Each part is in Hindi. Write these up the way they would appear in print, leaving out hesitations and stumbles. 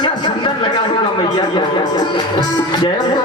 क्या सुंदर लगा होगा मैया। जय हो।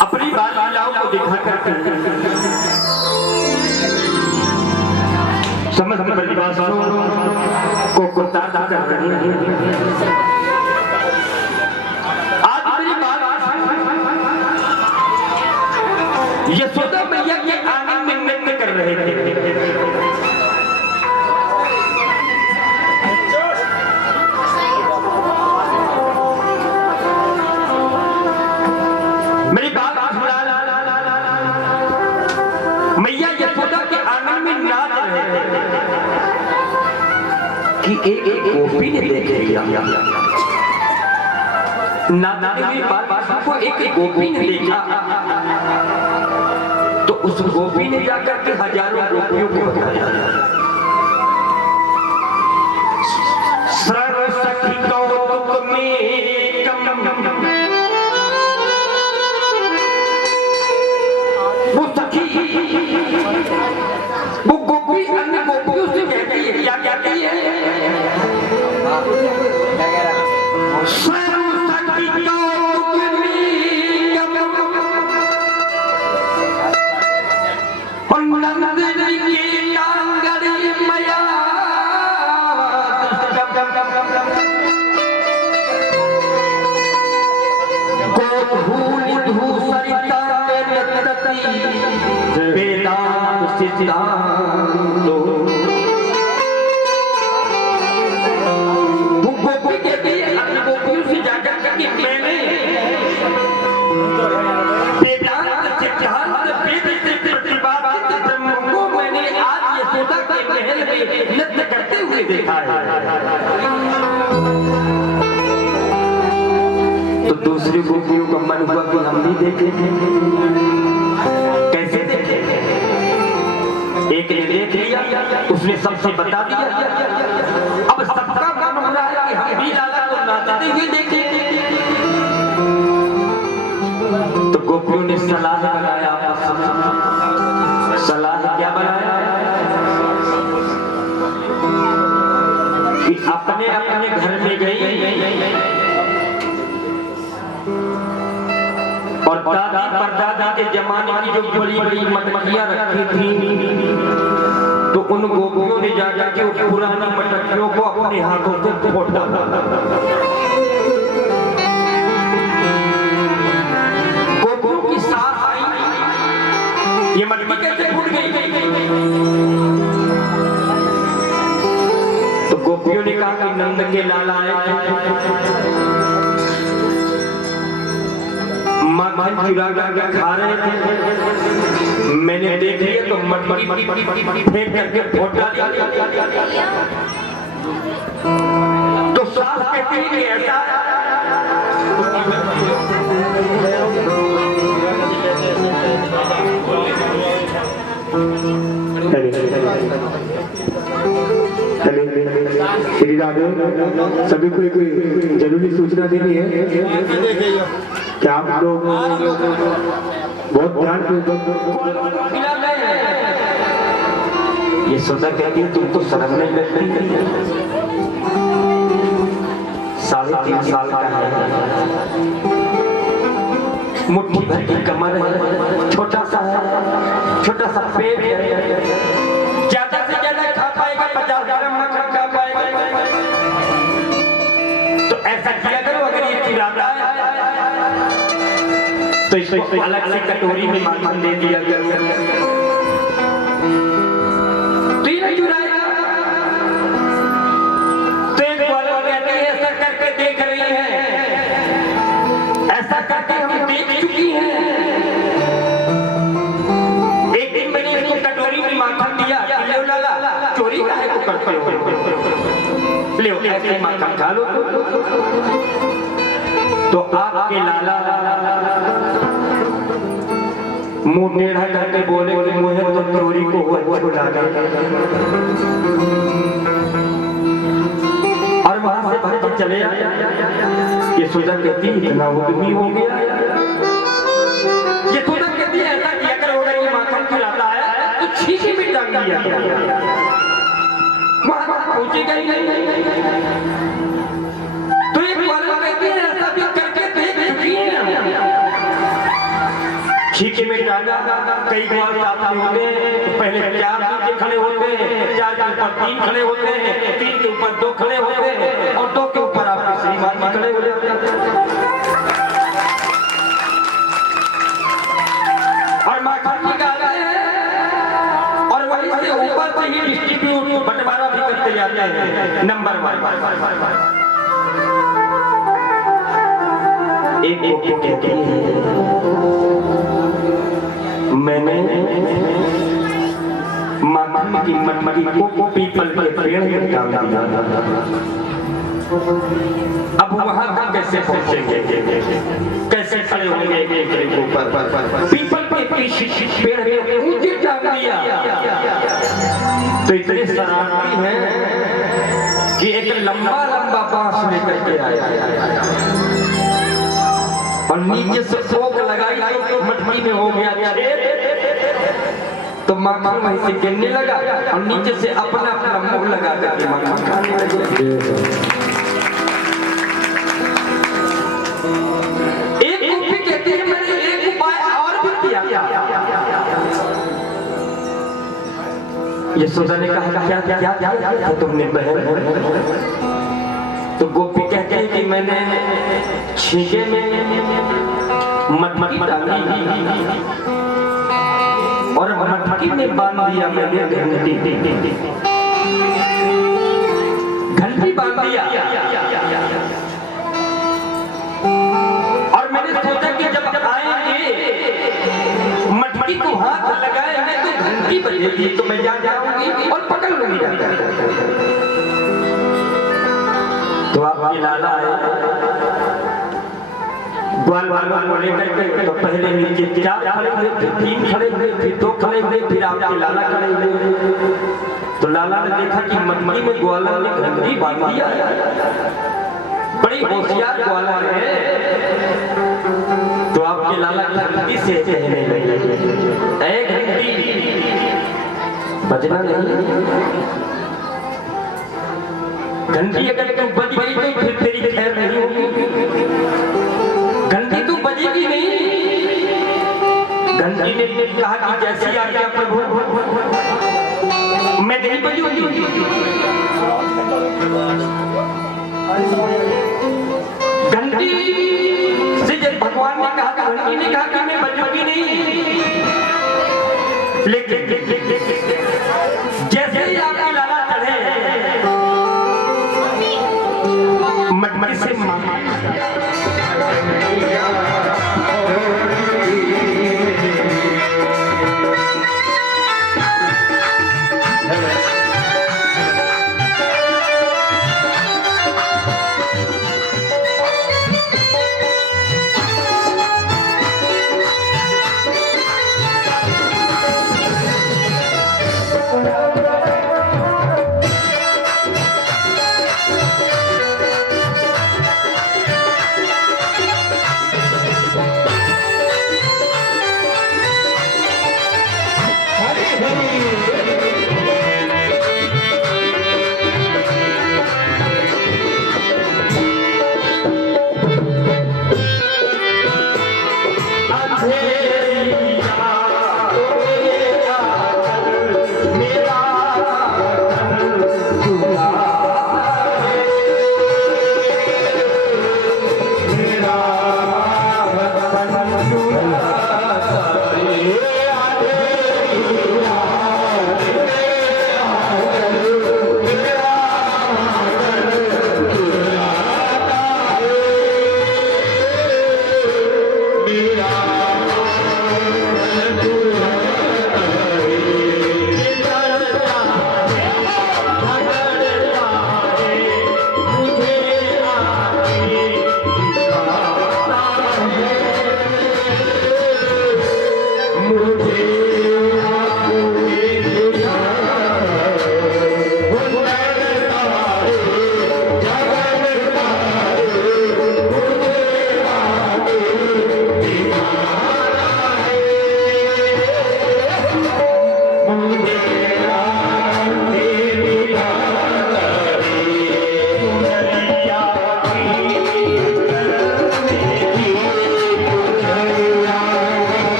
अपनी बात को दिखा कर समझ को तादा कर रही है। आज मेरी बात यशोदा मैया के आंगन में नृत्य कर रहे थे। मेरी बात मैया यशोदा के आंगन में नाच रहे थे कि एक गोपी ने देख लिया। को एक गोपी ने देखा तो उस गोपी ने जाकर के हजारों गोपियों को बताया। सर्व सखी कौतुक में वेदांत सिद्धांत गोपी कहती है अपनी गोपियों से जाकर कि मैंने वेदांत सिद्धांत वेद से प्रतिपादित ब्रह्म को मैंने आज यशोदा के महल में नृत्य करते हुए देखा है। तो दूसरी गोपियों का मन हुआ कि हम भी देखें। कैसे देखें? एक ने देख लिया, उसने सबसे बता दिया। अब सबका मन हो रहा है कि हम भी लाला को नाचते हुए देखें। तो गोपियों ने सलाह बनाया। सलाह क्या बनाया कि अपने अपने घर में गई और दादी परदादी के जमाने की जो बड़ी बड़ी मटकियां रखी थी, तो उन गोपियों ने जाकर के उस पुरानी मटकियों को अपने हाथों से फोड़ डाला। गोपियों की सांस आई, ये मटकी कैसे फूट गई? तो गोपियों ने कहा कि नंद के लाला आए, माखन चुरा कर खा रहे थे, मैंने देख लिया तो मटकी फेंक करके फोड़ डाली। तो सास कहती है कि ऐसा श्री राधे, सभी को कोई जरूरी सूचना देनी है। क्या आप लोग बहुत ध्यान ये सोचा कहती है तुम तो शर्म नहीं लगती? 3.5 साल का है, मुट्ठी भर की कमर है, छोटा सा पेट है, ज्यादा से ज्यादा खा पाएगा 50 ग्राम मक्खन खा पाएगा। तो ऐसा किया करो, अगर ये चुराता है तो इसको अलग से कटोरी में माखन दे दिया करो। तो ये नहीं चुराएगा। तो एक वालों कहते हैं ऐसा करके देख रही है, ऐसा करके हम देख चुकी हैं। एक दिन मैंने इसको कटोरी में माखन दिया, ले लाला चोरी काहे को करते हो? ले ऐसे माखन खा लो। तो आपके लाला मुंह टेढ़ा करके बोले कि मुझे तो चोरी को छुड़ा गए, और वहां से भर चले आए। ये सोचा कहती इतना उद्यमी हो गया। ये सोचा कहती ऐसा किया कर, होगा ये माखन खिलाता है तो छींके में टांग दिया, वहां पहुंचेगा ही नहीं। तो एक वाला कहते हैं ऐसा भी करके देख चुकी है। छींके में डाला, कई बार साथ में होते हैं, पहले 4 नीचे खड़े होते हैं, 4 के ऊपर 3 खड़े होते हैं, 3 के ऊपर 2 खड़े होते हैं, और 2 के ऊपर आप श्रीमान भी खड़े हो जाते हैं। और माखन निकालते हैं और वहीं से ऊपर से ही डिस्ट्रीब्यूट बंटवारा भी करते जाते हैं नंबर 1। एक गोपी कहती है मैंने माखन की मटकी को पीपल के पेड़ में डाल दिया। अब वहां तक कैसे पहुंचेंगे? कैसे खड़े होंगे एक के ऊपर? पीपल के पेड़ में ऊंचे डाल दिया। तो इतने शरारती हैं कि एक लंबा लंबा बांस लेकर के आया और नीचे से फोक लगाई तो मटकी में हो गया छेद। तो माखन वहीं से गिरने लगा और नीचे से अपना अपना मुंह लगा करके माखन खाने लगे। एक गोपी कहती है मैंने एक उपाय और भी किया। ये सोचा ने कहा क्या क्या क्या क्या तुमने बहन? तो गोपी कहती है कि मैंने छींके में मटकी डाली और मटकी में बांध दिया मैंने घंटी बांध दिया। और मैंने सोचा कि जब आएंगे मटकी को हाथ लगाएंगे तो घंटी बजेगी तो मैं जा जाऊंगी और पकड़ लूंगी जाकर। तो आपके लाला आए ग्वाल वाल को लेकर के। तो पहले नीचे 4 खड़े हुए, फिर 3 खड़े हुए, फिर 2 खड़े हुए, फिर आपके लाला खड़े हुए। तो लाला ने देखा कि मटकी में ग्वाला ने घंटी बांध दिया। बड़ी होशियार ग्वाला है। तो आपके लाला घंटी से कहने लगे, ऐ घंटी बजना नहीं। घंटी अगर तू बज गई तो फिर तेरी खैर नहीं होगी। घंटी तू बजेगी नहीं। घंटी ने कहा कि जैसी आज्ञा प्रभु, मैं नहीं बजूंगी। घंटी से जब भगवान ने कहा, घंटी ने कहा कि मैं बजूंगी नहीं। लेकिन जैसे ही आपके लाला चढ़े मटमट से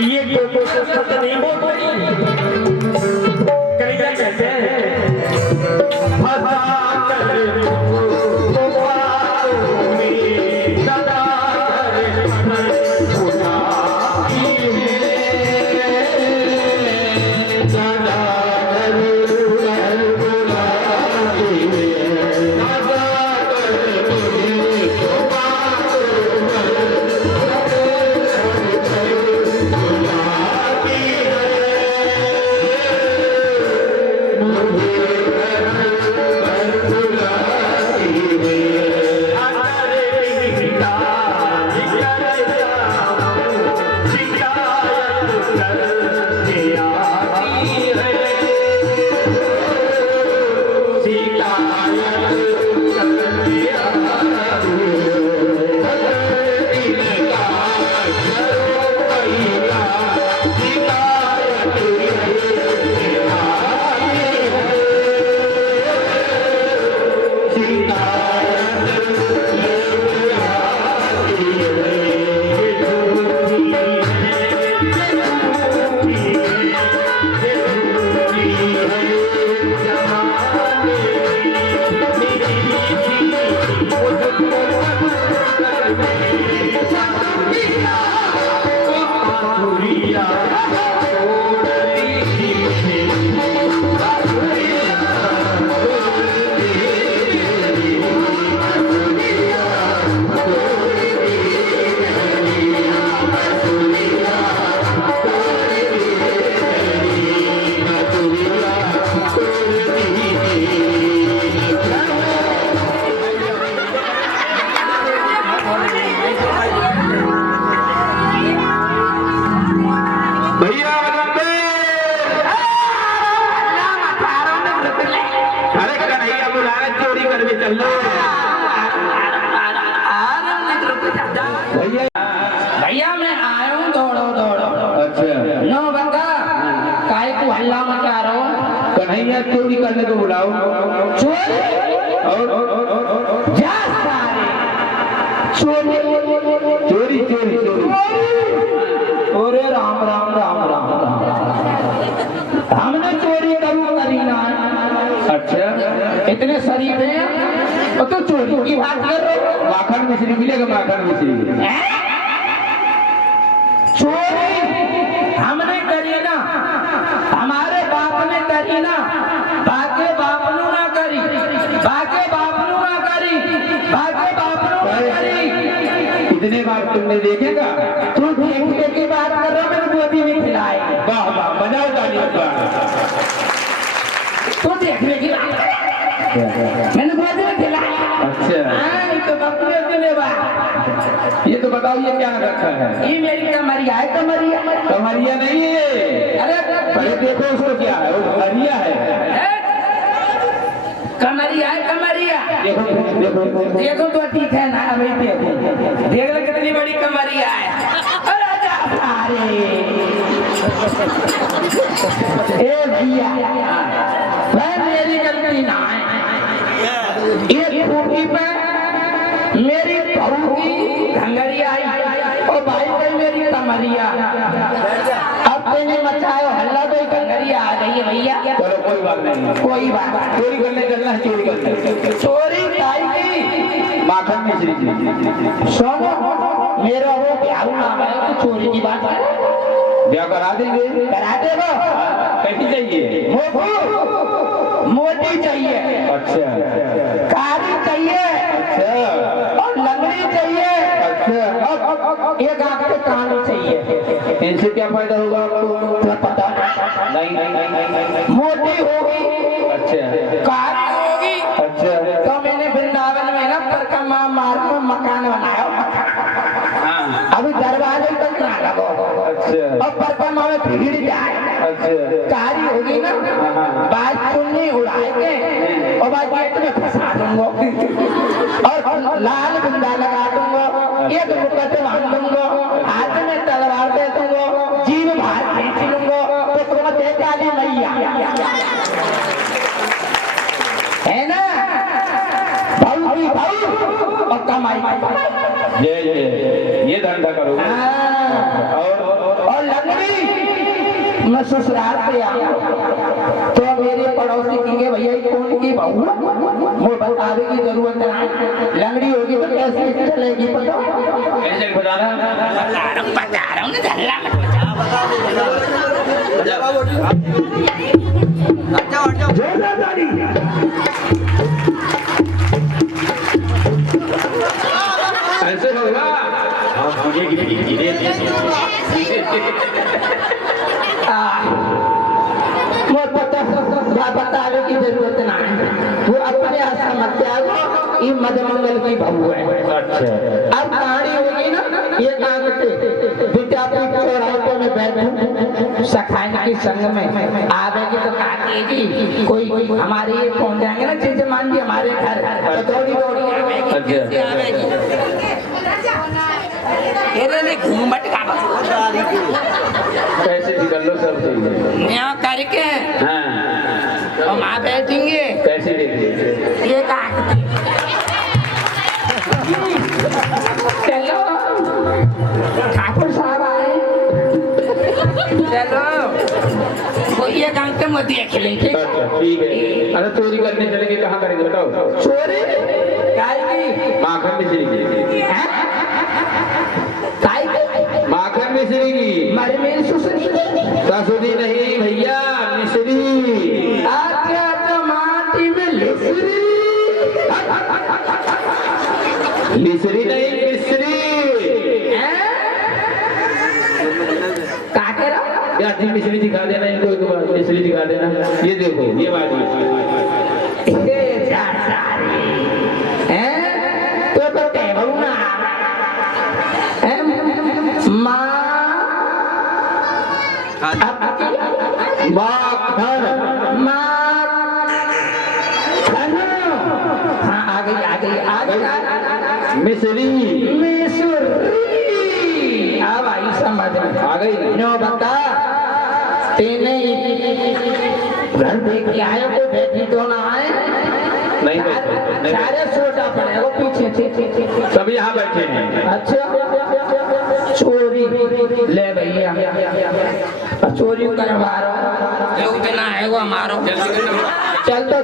ये तो सच नहीं बोल करेगा कहते हैं फसा कर तो बातों में सदा कर खुदा भैया मैं आया हूँ दौड़ो दौड़ो। अच्छा नो बंदा काय को हल्ला मचा रहा हूँ। कन्हैया चोरी करने को बुलाओ। चोरी और जा सारे चोरी चोरी चोरी चोरी अरे राम राम राम राम राम हमने चोरी करी ना। अच्छा इतने शरीफ हैं और तो चोरी की बात कर रहे हो। माखन मिश्री मिलेगा माखन मिश्री। चोरी हमने करी ना, हमारे बाप ने करी ना, बाके बापनू ना करी, बाके बापनू ना करी, बाके बापनू ना करी। इतने बार तुमने देखेगा। तू देखने की बात कर रहा, मैंने गोदी में खिलाई। वाह वाह मजाओ ताली तू देखने की बात कर रहा, मैंने गोदी में खिलाई। अच्छा हाँ तो बकरी अकेले बात। ये तो बताओ ये क्या रखा है। ये मेरी कमरिया है। कमरिया कमरिया नहीं है। अरे पहले देखो उसको क्या है। वो कमरिया है। कमरिया है कमरिया। देखो देखो देखो तो ठीक है ना। अभी देखो देख लो कितनी बड़ी कमरिया है। अरे जा अरे ए भैया वह मेरी गलती ना है। ये खूबी पे मेरी बहू की घंगरिया आई और भाई पे मेरी कमरिया। अब तेने मचायो हल्ला तो घंगरिया आ गई है भैया। चलो कोई बात नहीं। कोई बात चोरी करने चलना है। चोरी करने चोरी काई की माखन मिश्री जी। सुनो मेरा वो ब्याह नाम है तो चोरी की बात है। ब्याह करा देंगे। करा दे वो। कैसी चाहिए। मोटी चाहिए, अच्छा कारी चाहिए अच्छा और लंगड़ी चाहिए। अच्छा एक आंख पे कान चाहिए। इनसे क्या फायदा होगा आपको। तुम्हें पता नहीं नहीं नहीं नहीं नहीं। मोटी होगी, अच्छा कारी होगी। अच्छा तो मैंने वृंदावन में ना परिक्रमा मार्ग में मकान बनाया। हाँ अभी दरवाजे तक ना लगो। अच्छा और परिक्रमा में भीड़ जाए। अच्छा कारी होगी ना, बाज चुन्नी उड़ाए के और बाज गेट में फंसा दूंगा और लाल बिंदा लगा दूंगा। एक मुकट बांध दूंगा, हाथ में तलवार दे दूंगा, जीव बाहर खींच लूंगा तो तुम्हें दे काली मैया है ना। भाऊ की भाऊ और कमाई। जय जय ये धंधा करो। और लंगड़ी मैं ससुराल पे आऊं तो मेरे पड़ोसी कहेंगे भैया ये कौन की बहू है? मुझे बताने की जरूरत नहीं, लंगड़ी होगी तो कैसे चलेगी? पता बता रहा हूँ ना, झल्ला मत ऐसे होगा। बताने की जरूरत नहीं, वो अपने समझते ये मधुमंगल की बहू है। अच्छा, अब कहानी होगी ना, ये कांगटे विद्यापीठ चौराहे में बैठे सखाइन के संग में आवेगी तो काटेगी कोई हमारे ये पहुंच जाएंगे ना चीज मान जी हमारे घर तो दौड़ी दौड़ी आवेगी। घूमट का कैसे निकल लो सब चाहिए यहाँ करके हाँ हम आ बैठेंगे कैसे देंगे ये चलो ठाकुर साहब आए, चलो वो ये कांटे मत देख लेंगे। अच्छा ठीक है। अरे चोरी करने चलेंगे, कहाँ करेंगे बताओ? चोरी काय की? माखन मिश्री की। काय की? माखन मिश्री की। मरमेल सुसरी ससुरी नहीं भैया, मिश्री। अच्छा तो माटी में लिसरी मिश्री नहीं मिश्री। काटेरा या मिश्री दिखा देना इनको, एक बार मिश्री दिखा देना। ये देखो ये बात तो कहू ना मिश्री अब आई समझ में आ गई। नो बता तेने घर देख के आए को बैठी तो ना आए नहीं बैठे, नहीं। सारे सोटा पड़ेगा पीछे सब यहाँ बैठे हैं। अच्छा चोरी ले भैया चोरी करवा रहा ना है वो हमारो चल तो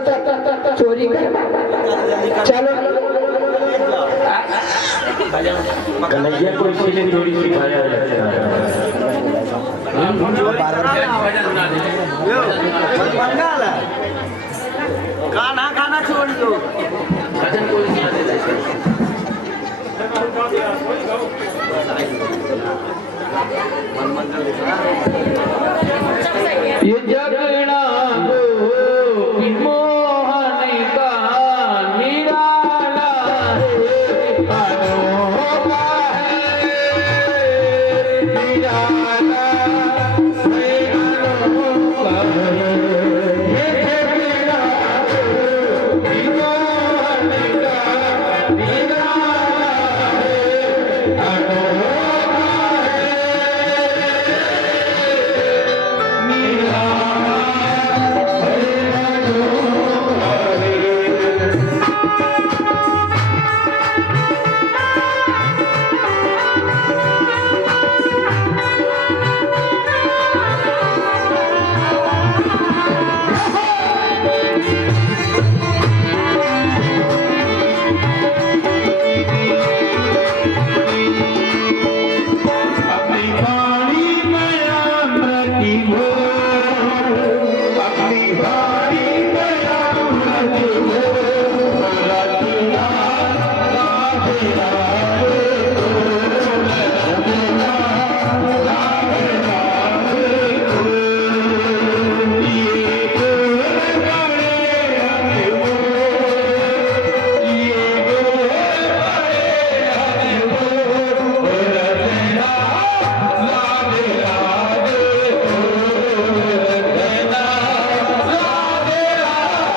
चोरी कर चलो कन्हैया को इसीलिए चोरी सिखाया जाता है। खाना खाना छोड़ दो। ये जगना की मोहन का निराला अनोखा है, निराला है अनोखा है। ये जगना की मोहन का निराला है अनोखा अपनी वाणी में अमृति हो, अपनी वाणी में अमृति हो, रतिया राधे राधे हो, रतिया राधे राधे हो। ये गोर बड़े अनमोल, ये गोर बड़े अनमोल, रतिया राधे राधे हो, रतिया राधे राधे हो।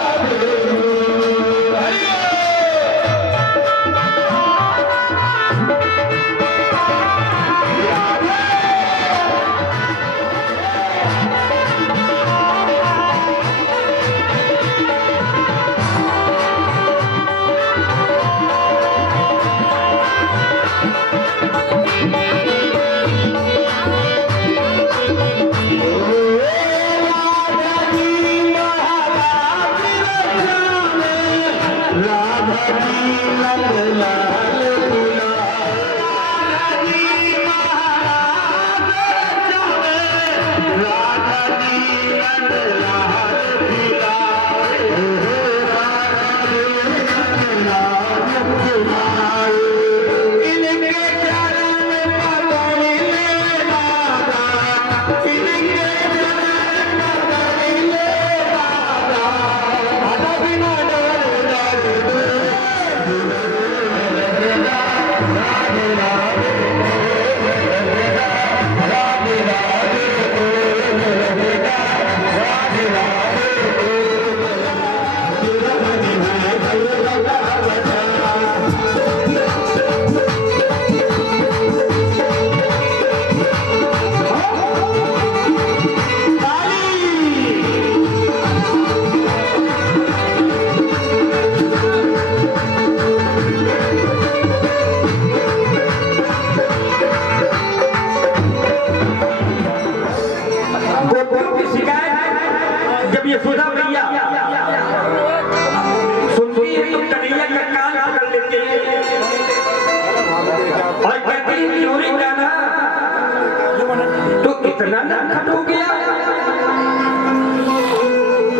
कहती क्यों नहीं गाना, तो इतना नटखट हो गया।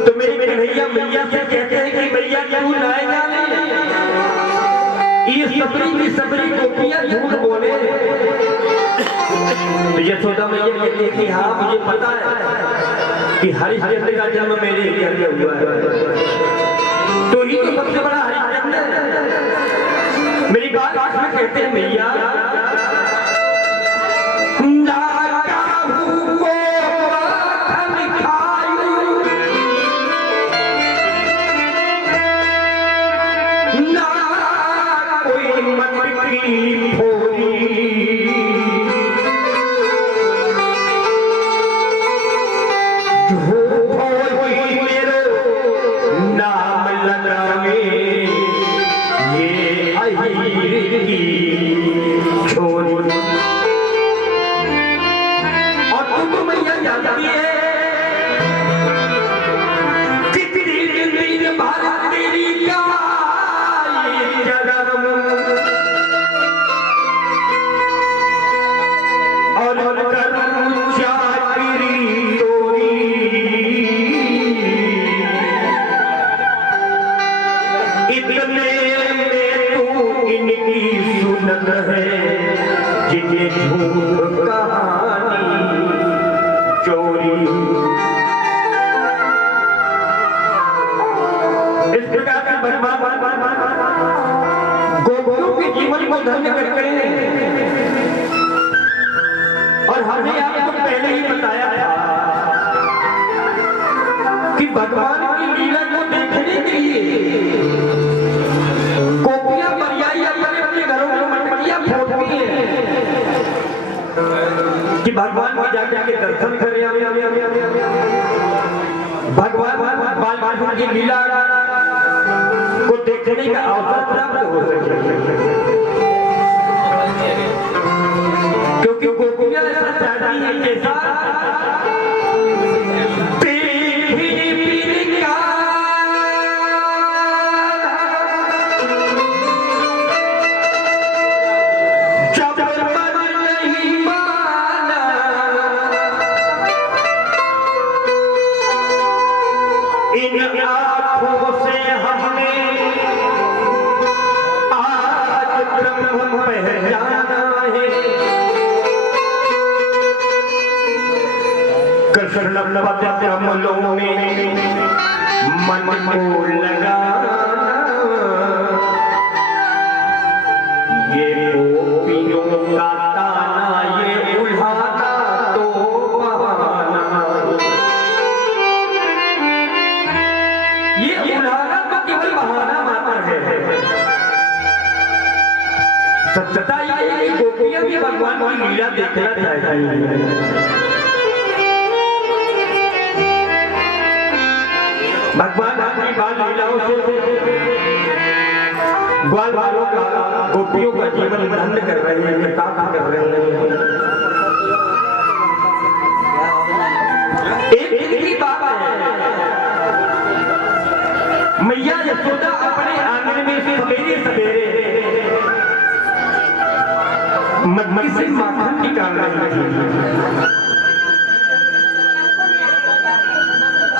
तो मेरी कन्हैया मैया से कहते हैं कि मैया क्यों नाए गाने, ये सबरी गोपियां झूठ बोले। तो यशोदा मैया कहती है कि हाँ मुझे पता है कि हरिश्चंद्र का जन्म मेरे घर में हुआ है, तो ही तो सबसे बड़ा हरिश्चंद्र है। मेरी बात में कहते हैं मैया गोपियों के जीवन को धन्य करके, और हमने आपको पहले ही बताया था कि भगवान की लीला को देखने के लिए गोपियां पर्यायी अपने अपने घरों में मटकियां फोड़ती हैं कि भगवान को जाकर के दर्शन करें, भगवान की लीला को देखने का अवसर प्राप्त हो सके। क्योंकि गोपियां ऐसा चाहती है जैसा कमलों में मन को लगाना, ये गोपियों का ताना ये उल्हाना तो बहाना, ये उल्हाना तो केवल बहाना मात्र है। सत्यता ये है कि गोपियां भी भगवान की लीला देखना चाहती हैं। भगवान अपनी बाल लीलाओं से ग्वाल वालों का, गोपियों का जीवन धन्य कर रहे हैं, प्रताप कर रहे हैं। एक ही बात है, मैया यशोदा अपने आंगन में सवेरे सवेरे मटकी से माखन निकाल रही थी।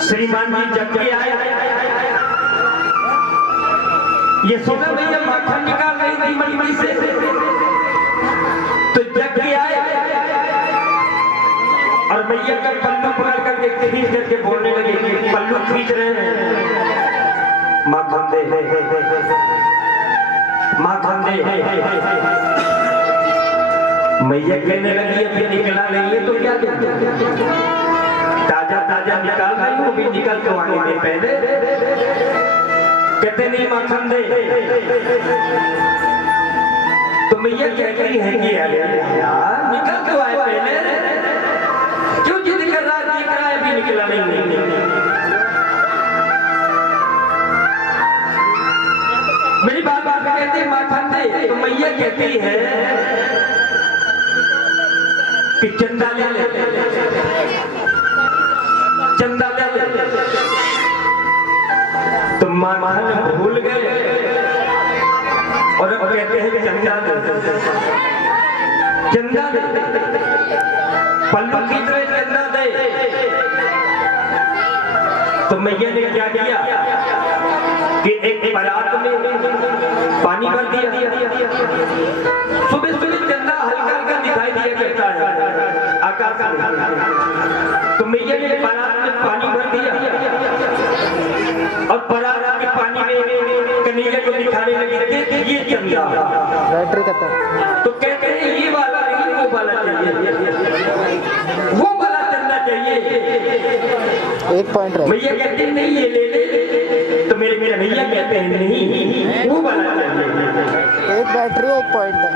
श्रीमान जी जब के आए, यशोदा मैया माखन निकाल रही थी मटकी से, तो जब के आए और मैया का पल्लू पकड़ करके खींच करके बोलने लगे कि पल्लू खींच रहे हैं, माखन दे, माखन दे। मैया कहने लगी अभी निकला नहीं है तो क्या दे, ताजा ताजा निकाल रही हूँ, भी निकल तो आने दे पहले। कहते नहीं माखन दे, तो मैया कहती है कि अरे यार निकल तो आए पहले, क्यों जिद कर रहा है, देख रहा है भी निकला नहीं। मेरी बात कहते माखन दे, तो मैया कहती है कि चंदा ले, चंदा ले। तो माखन भूल गए और अब कहते हैं कि चंदा दे। चंदा दे, पल्लू की तरह चंदा दे। तो मैया ने क्या किया कि एक परात में पानी भर दिया। सुबह सुबह चंदा हल्का हल्का दिखाई दिया करता है आकाश में। तो मैया ने परात में पानी भर दिया और परात के पानी में कन्हैया को दिखाने लगी कि ये चंदा। बैटरी खत्म। तो कहते हैं ये वाला नहीं, वो वाला चाहिए, वो वाला चंदा चाहिए। एक पॉइंट रहे। भैया कहते हैं नहीं ये ले ले, तो मेरे भैया कहते हैं नहीं वो वाला चाहिए। एक बैटरी एक पॉइंट है।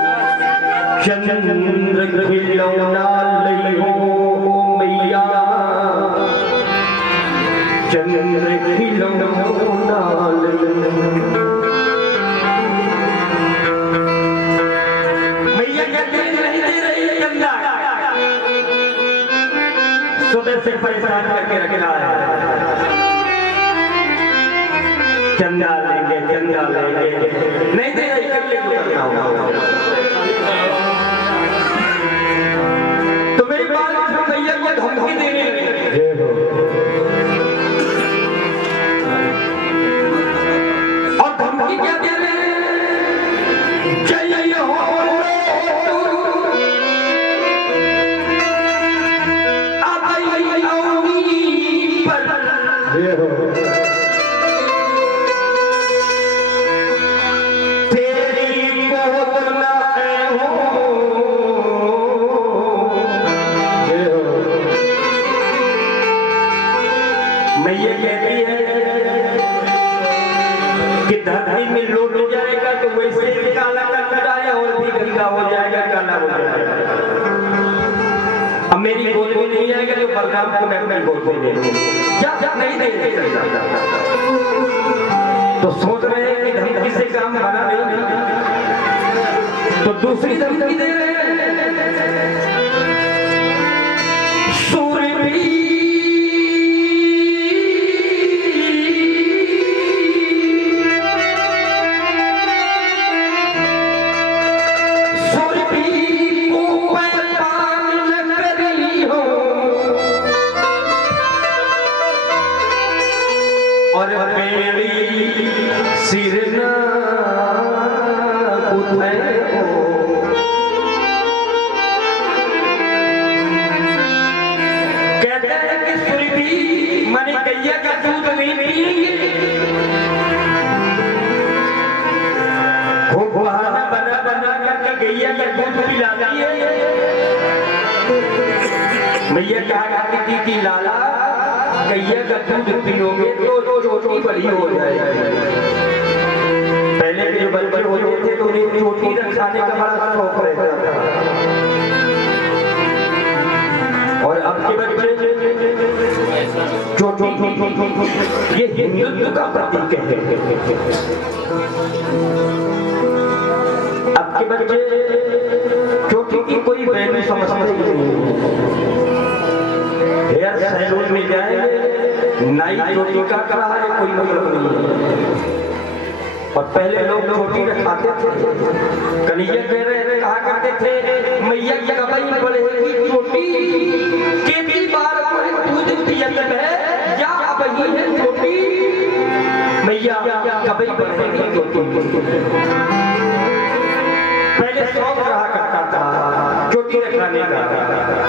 चंद्र खिलौना लइहो मैया, चंद्र खिलौना मैया कहते हैं नहीं दे रही चंदा। सुबह से परेशान करके रखा है, चंदा लेंगे चंदा लेंगे, नहीं दे रही कर लेंगे करना होगा। तो मेरी बात भैया को धमकी देने लगे। और धमकी क्या दे रहे हैं? जय हो मैया कहती है कि धरती में लौट जाएगा तो वैसे ही काला कर जाए और भी गंदा हो जाएगा, काला हो जाएगा। अब मेरी गोद में नहीं आएगा तो बलराम को मैं गोद में देंगे, नहीं देंगे। तो सोच रहे हैं कि धमकी से काम बना नहीं, तो दूसरी धमकी दे रहे हैं। और मेरी सिरना उठाए हो, कहते हैं कि सुरभि माने गैया का दूध नहीं पिएंगे, खूब बहाना बना बना करके गैया का दूध पिलाती है। मैया कहा करती थी कि लाला गैया का दूध पियोगे तो चोटी बड़ी हो जाएगी। पहले के जो बच्चे होते थे तो उन्हें चोटी रखाने का बड़ा शौक रहता था, और अब के बच्चे चोटी ये हिंदुत्व का प्रतीक है। अब के बच्चे चोटी की कोई वैल्यू समझते ही नहीं। हेयर सैलून में जाएंगे, नाई चोटी का करा है कोई मतलब नहीं है। और पहले लोग चोटी रखाते थे, कन्हैया कह रहे कहा करते थे मैया कबई बढ़ेगी चोटी के भी बार दूध पियत है, या अब ही है चोटी मैया कबई बढ़ेगी चोटी। पहले शौक रहा करता था चोटी रखाने का,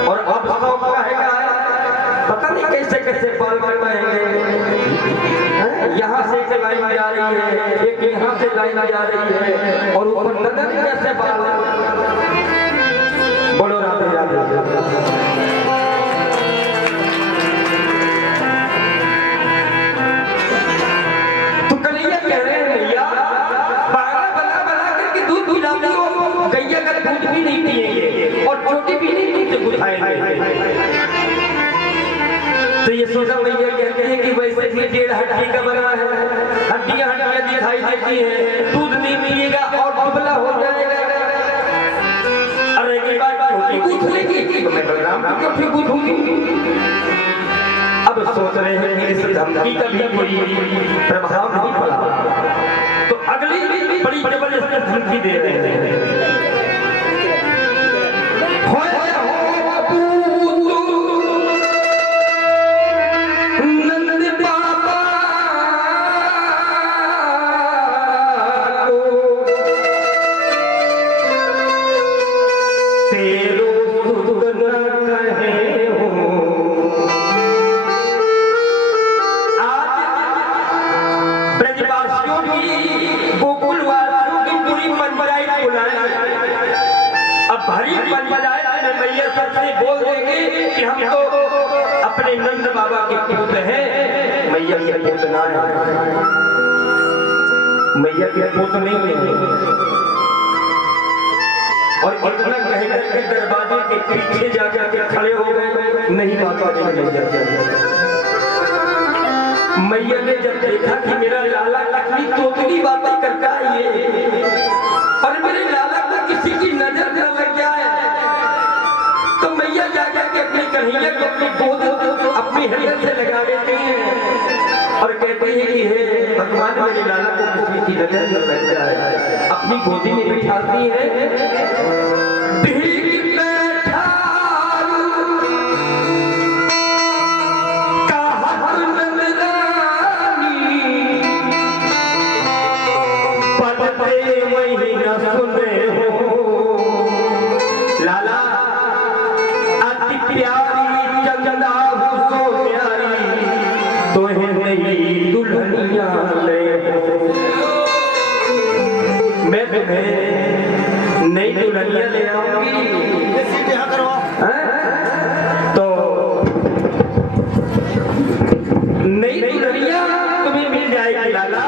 और अब शौक रहेगा पता नहीं कैसे कैसे बाल बनवाएंगे। यहाँ से एक लाइन जा रही है, एक यहाँ से लाइन जा रही है, और ऊपर नजर कैसे बाल। बोलो राधे राधे। तो कन्हैया कह रहे हैं भैया बना बना करके दूध पिलाती हो, गैया का दूध भी नहीं पिएंगे और चोटी भी नहीं दूध बुझाएंगे। तो ये सोचा भैया कहते हैं कि वैसे भी 1.5 हड्डी का बना है, हड्डियां हड्डियां दिखाई देती है, दूध नहीं पिएगा और दुबला हो जाएगा। अरे ये बात चोटी गूंथ लेगी तो मैं बलराम की चोटी गूंथूंगी। अब सोच रहे हैं कि इस धमकी का भी कोई प्रभाव नहीं पड़ा, तो अगली बड़ी जबरदस्त धमकी दे रहे हैं। तेरो सुध न कहे हो। आज ब्रजवासियों की, गोकुलवासियों की पूरी पंचायत बुलाए, अब भरी पंचायत में मैया सबसे बोल देंगे कि हम तो अपने नंद बाबा के पुत्र हैं, मैया के पुत्र ना है, मैया के पुत्र नहीं है। और इतना कहकर के दरवाजे के पीछे जाकर के खड़े हो गए, नहीं माता नहीं मैया। मैया ने जब देखा कि मेरा लाला कितनी तोतली बातें करता है ये, और मेरे लाला को किसी की नजर न लग जाए, तो मैया जाकर के अपनी कन्हैया को अपनी गोद अपनी हृदय से लगा देती है और कहते हैं कि हे भगवान मेरे लाला को किसी की नजर न लग जाए, अपनी गोदी में बिठाती है। लाला अति प्यारी चंदा सो प्यारी तो है नई दुल्हनिया ले, मैं तुम्हें नई दुल्हनिया ले आऊंगी। तो नई दुल्हनिया तुम्हें मिल जाएगी लाला।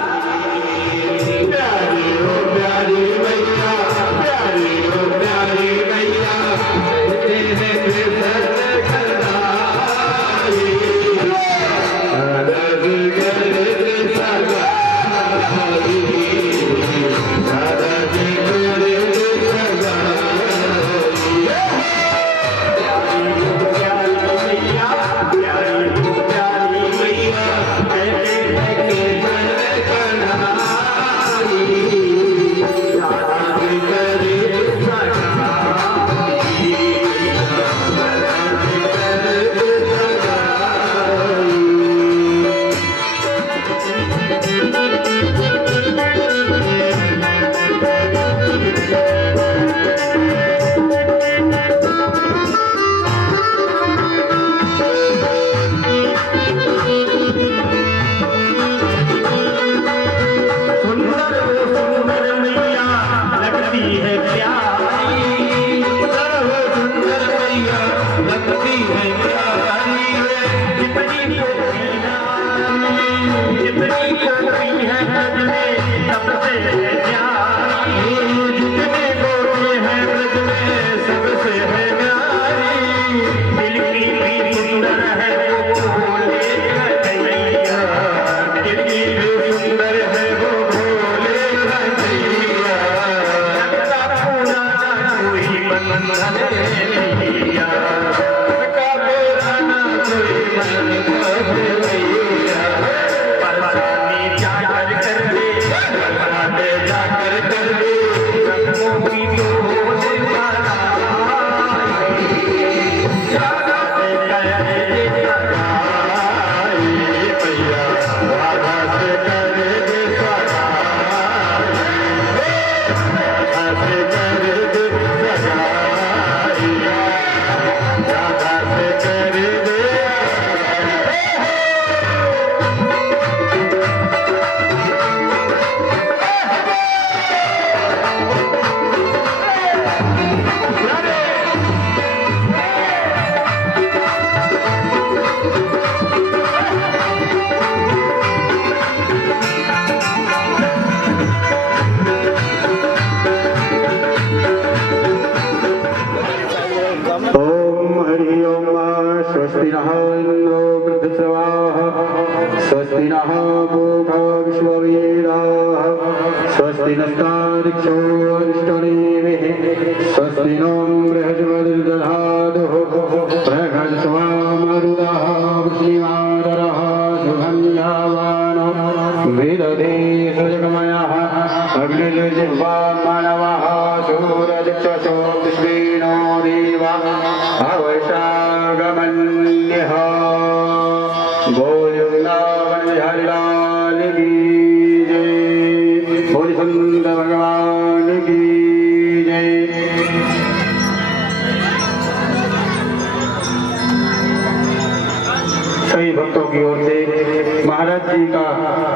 की ओर से महाराज जी का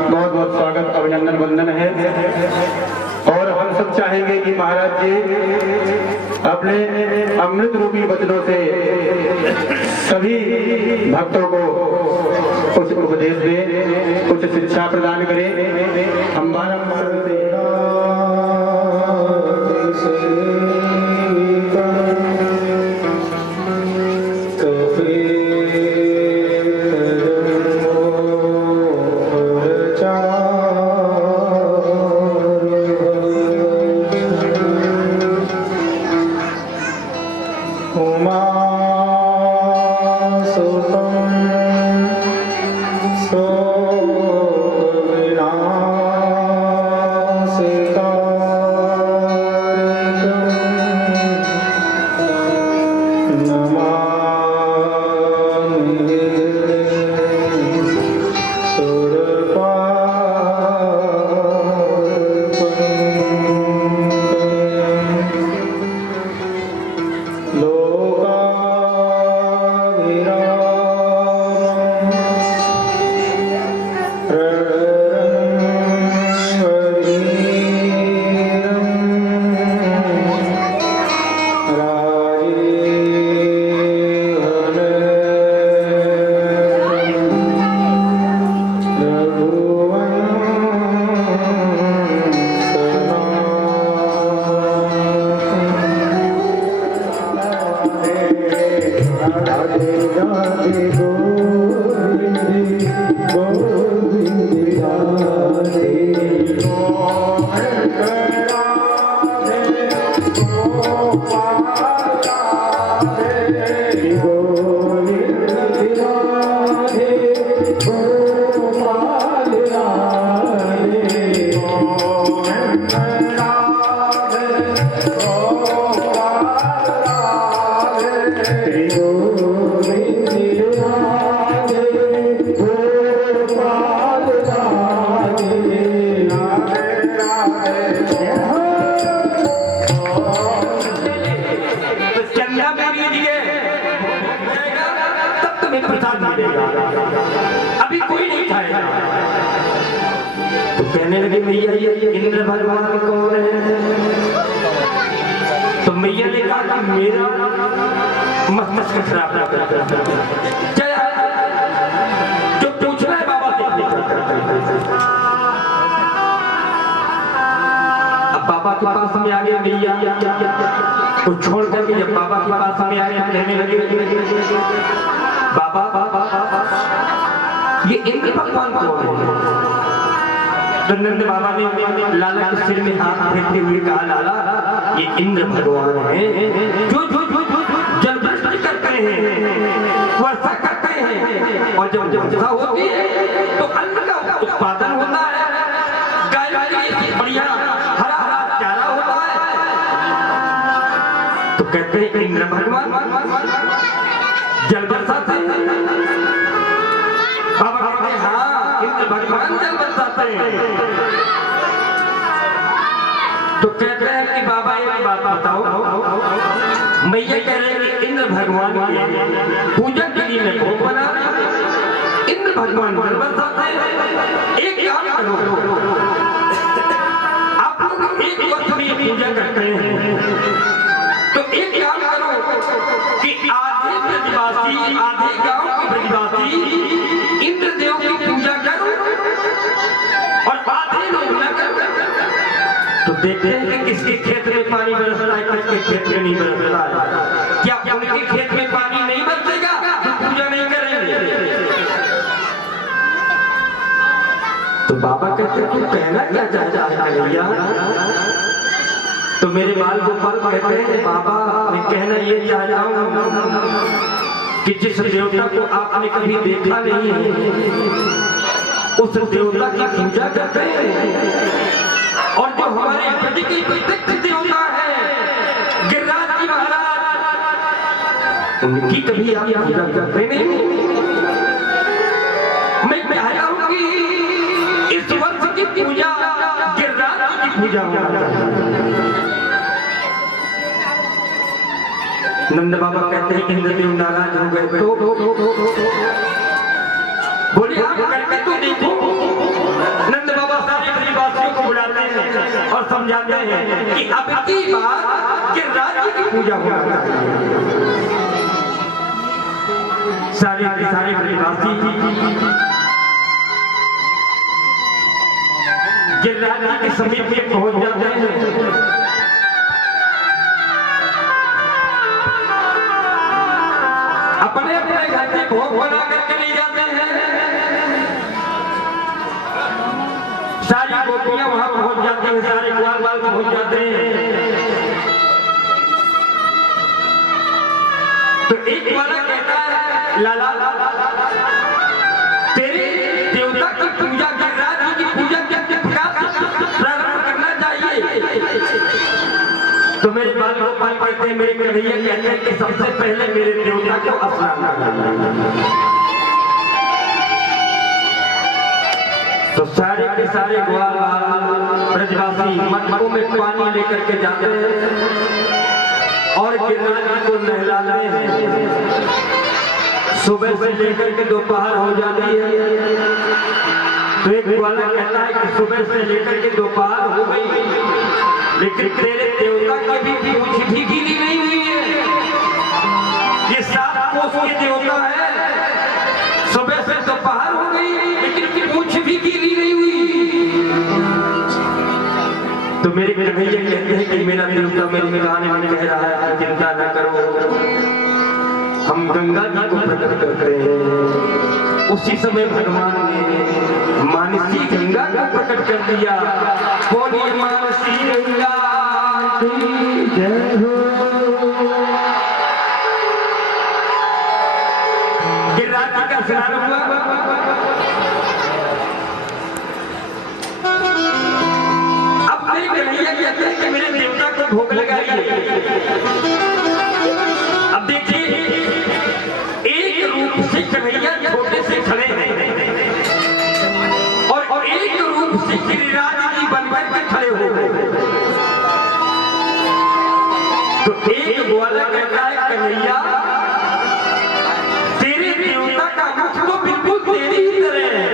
बहुत बहुत स्वागत अभिनंदन वंदन है। और हम सब चाहेंगे कि महाराज जी अपने अमृत रूपी वचनों से सभी भक्तों को कुछ उपदेश दें, कुछ शिक्षा प्रदान करें। हम बारंबार अभी कोई नहीं खाएगा। तो कहने लगे मैया ये इंद्र भगवान कौन है? तो मैया ने कहा कि मेरा मस्तिष्क खराब चला, जो पूछना है बाबा से। अब बाबा के पास में आ गया मैया को छोड़ करके, जब बाबा के पास में आए कहने लगे बाबा ये इंद्र भगवान कौन है? तो नंद बाबा ने लाला के सिर में हाथ फेरते हुए कहा लाला ये इंद्र भगवान है जो जल वृष्टि करते हैं, वर्षा करते हैं, और जब वर्षा होती है तो अन्न का उत्पादन होता है, गाय बढ़िया हरा हरा चारा होता है। तो कहते हैं इंद्र भगवान जल बरसाते हैं। बाबा कहते हैं हाँ इंद्र भगवान जल बरसाते हैं। तो कहते हैं कि बाबा एक बात बताओ, मैया कह रहे हैं कि इंद्र भगवान की पूजा के लिए मैं भोग बना, इंद्र भगवान जल बरसाते हैं। एक काम करो, आप लोग एक वक्त में पूजा करते हैं, तो एक काम करो कि आधे ब्रजवासी आधे गांव के ब्रजवासी इंद्र देव की पूजा करो और आधे लोग न करो। तो देखते हैं कि किसके खेत में पानी बरसता है, किसके खेत में नहीं बरसता है। क्या उनके खेत में पानी नहीं बरसेगा तो पूजा नहीं करेंगे। तो बाबा कहते तू कहना क्या चाहता है भैया? तो मेरे बाल गोपाल कहते हैं बाबा मैं कहना ये चाह रहा हूं कि जिस देवता को आपने कभी देखा नहीं है उस देवता की पूजा करते हैं, और जो हमारे पति के प्रत्यक्ष देवता है गिरिराज जी महाराज, उनकी कभी आप पूजा करते नहीं। मैं चाहता हूं कि इस वर्ष की पूजा गिरिराज जी की पूजा होना चाहिए। नंद बाबा कहते हैं इंद्रदेव नाराज हो गए, तो बोले आप करके तो देखो। नंद बाबा सारे ब्रजवासियों को बुलाते हैं और समझाते हैं कि अब की बात कि राज्य की पूजा होना चाहिए। सारे ब्रजवासी गिरिराज जी के समीप में पहुंच जाते हैं। अपने अपने घर से भोग बना करके ले जाते हैं। सारी गोपियां वहां पहुंच जाती हैं, सारे ग्वाल बाल पहुंच जाते हैं। तो एक वाला कहता है लाला तेरे देवता की पूजा गिरिराज जी की पूजा क्या प्रारंभ करना चाहिए। तो मेरे बाल गोपाल कहते हैं, मेरे कन्हैया कहते हैं कि सबसे पहले मेरे देवता को स्नान करना। तो सारे के सारे ग्वाल ब्रजवासी मटकों में पानी लेकर के जाते हैं और गिरिराज जी को नहलाते हैं। सुबह से लेकर के दोपहर हो जाती है। तो एक ग्वाला कहता है कि सुबह से लेकर के दोपहर हो गई, लेकिन तेरे देवता की भी पूछ भी गीली नहीं हुई है। ये 7 कोस के देवता है, सुबह से दोपहर हो गई लेकिन पूछ भी गीली नहीं हुई। तो मेरे कन्हैया कहते हैं कि मेरा देवता मेरे गाने में कह रहा है चिंता न करो, हम गंगा जी को प्रकट करते हैं। उसी समय भगवान ने मानसी गंगा को प्रकट कर दिया। बोलिए मानसी गंगा की जय हो। गिरिराज जी का स्नान हुआ। अब मेरे कन्हैया कहते हैं कि मेरे देवता को भोग लगाइए। अब देखिए एक रूप से कन्हैया छोटे से खड़े हैं और एक रूप से गिरिराज जी बनकर के खड़े हो गए। तो एक ग्वाला कहता है कन्हैया तेरे देवता का मुख तो बिल्कुल तेरी ही तरह है।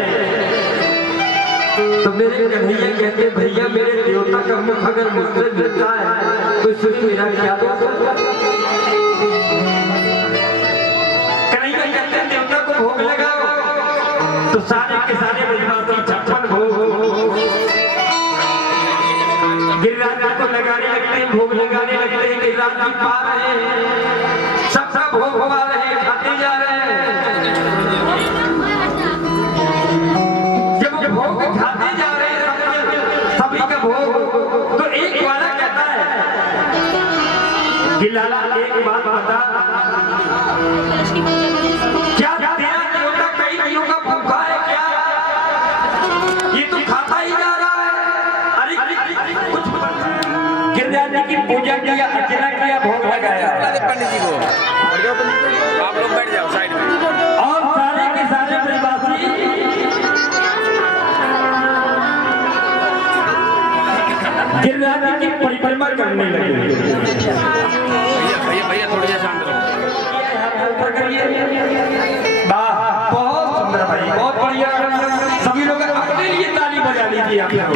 तो मेरे कन्हैया कहते हैं भैया मेरे देवता का मुख अगर मुझसे मिलता है तो इसमें मेरा क्या दोष है। भोग लगाओ। तो सारे के सारे ब्रजवासी 56 भोग गिरिराज जी को लगाने लगते हैं, भोग लगाने लगते हैं। गिरिराज जी पा रहे हैं, सबका भोग पा रहे हैं, खाते जा रहे हैं। जब भोग खाते जा रहे हैं सभी का भोग, तो एक वाला कहता है कि लाला एक बात बता, क्या तेरा देवता कई दिनों का भूखा है क्या? ये तो खाता ही जा रहा है। अरे कुछ गिरिराज जी की पूजा किया, अर्चना किया, भोग लगाया। पंडित जी को आप लोग बैठ जाओ साइड में। और सारे के सारे ब्रजवासी गिरिराज जी की परिक्रमा करने लगे। भैया थोड़ी शांत रहो। बहुत सुंदर भाई, बहुत बढ़िया। सभी लोग अपने लिए ताली बजा लीजिए आप लोग।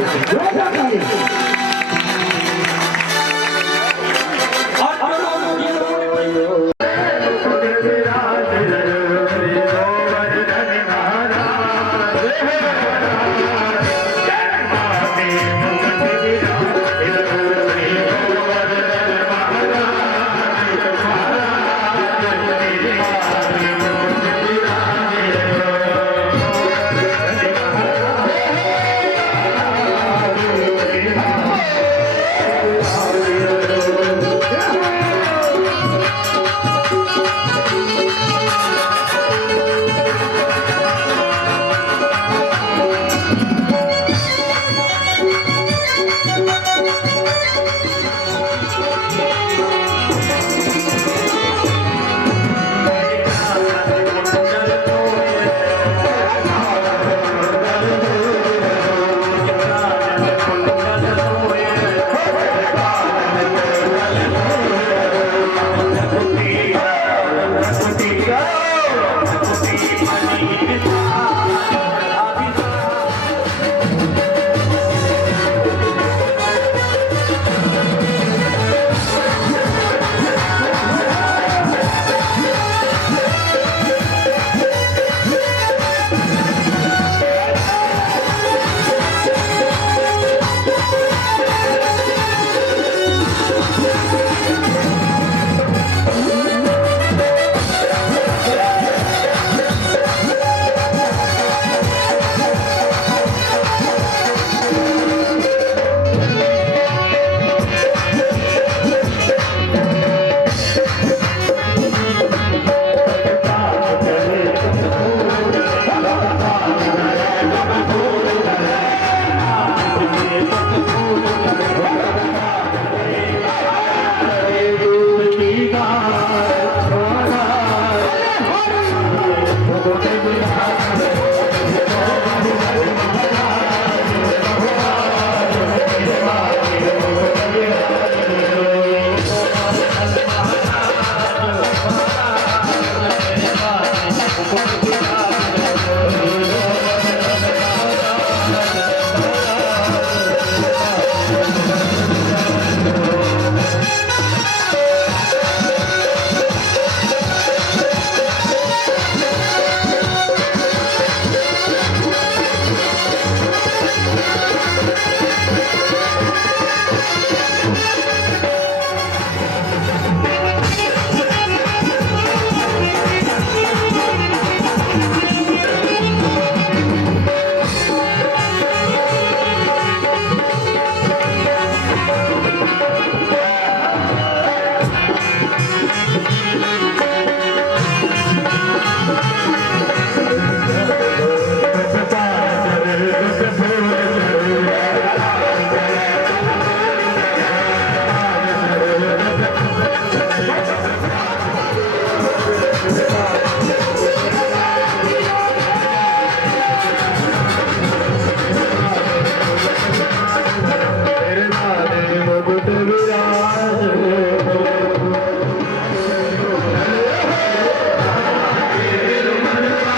तेरे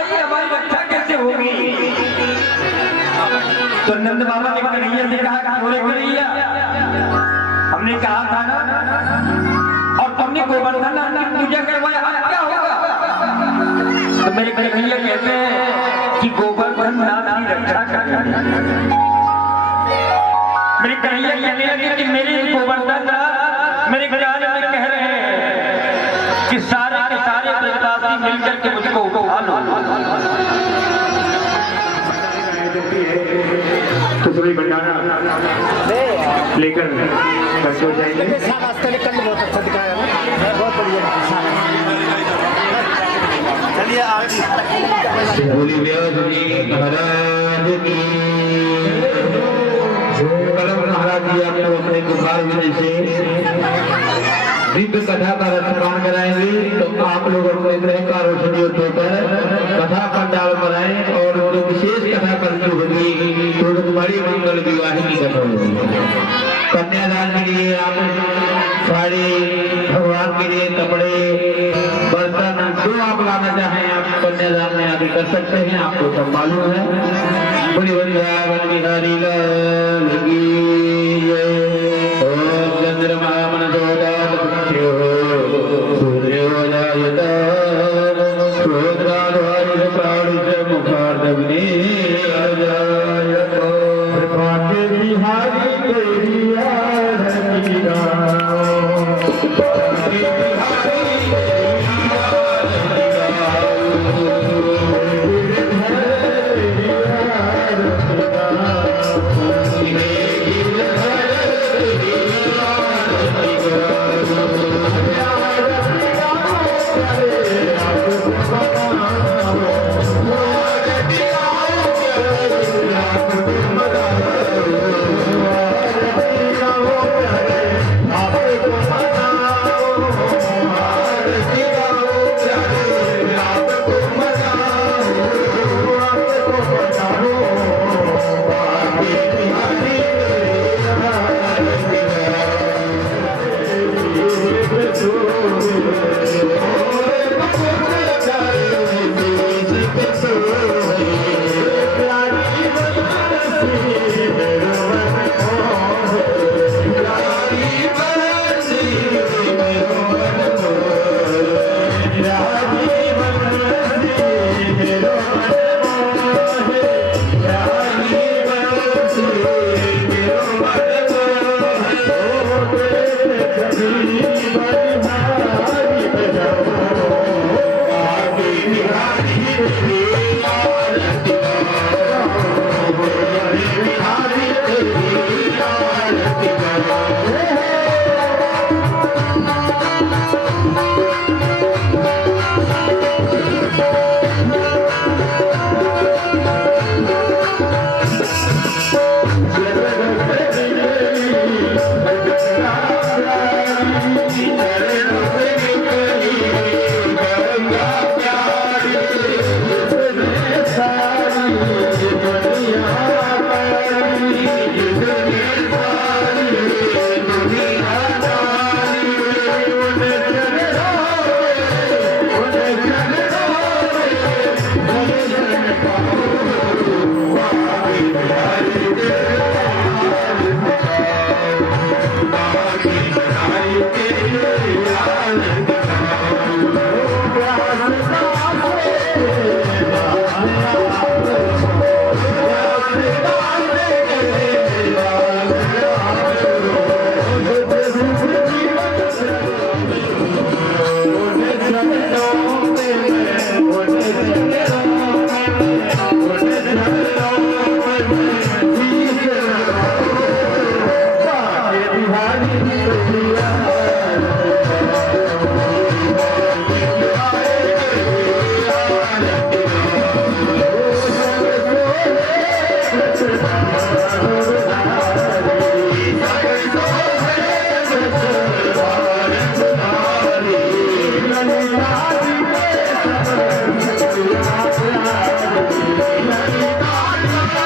बताइए हमारी रक्षा कैसे होगी? तो नंद बाबा ने कन्हैया से कहा कि बोले कन्हैया, हमने कहा था ना और तुमने गोवर्धन की पूजा करवाया, अब क्या होगा? तो मेरे कन्हैया कहते हैं कि गोवर्धन नाथ की रक्षा करना। मेरे कन्हैया कहने लगे कि मेरे गोवर्धन नाथ मेरे ज्ञान में कह रहे हैं कि सारे के सारे ब्रजवासी मिलकर के मुझको उठा लो। तो सभी भंडारा लेकर बस हो जाएंगे। रास्ते निकल बहुत अच्छा दिखाया ना, बहुत बढ़िया। चलिए आगे। बोली व्यास जी महाराज की। कलम महाराज जी आपको अपने गोपाल विजय से दिव्य कथा का रचपान कराएंगे। तो आप लोग अपने ग्रह का रोशनी उठाकर कथा पंडाल बनाएं और जो विशेष कथा करनी होगी तो बड़ी मंगल विवाह की कथा होगी। कन्यादान के लिए आप साड़ी, भगवान के लिए कपड़े, बर्तन जो आप लाना चाहें आप कन्यादान में आगे कर सकते हैं, आपको सब मालूम है। बड़ी वृंदावन बिहारी लाल की जय। ओम चंद्रमा मनसोदात पुष्यो सूर्यो जायता श्रोत्राद्वारित प्राणित मुखार्दग्नि अजायत। कृपाके बिहारी तेरी आरती गाओ। Thank you.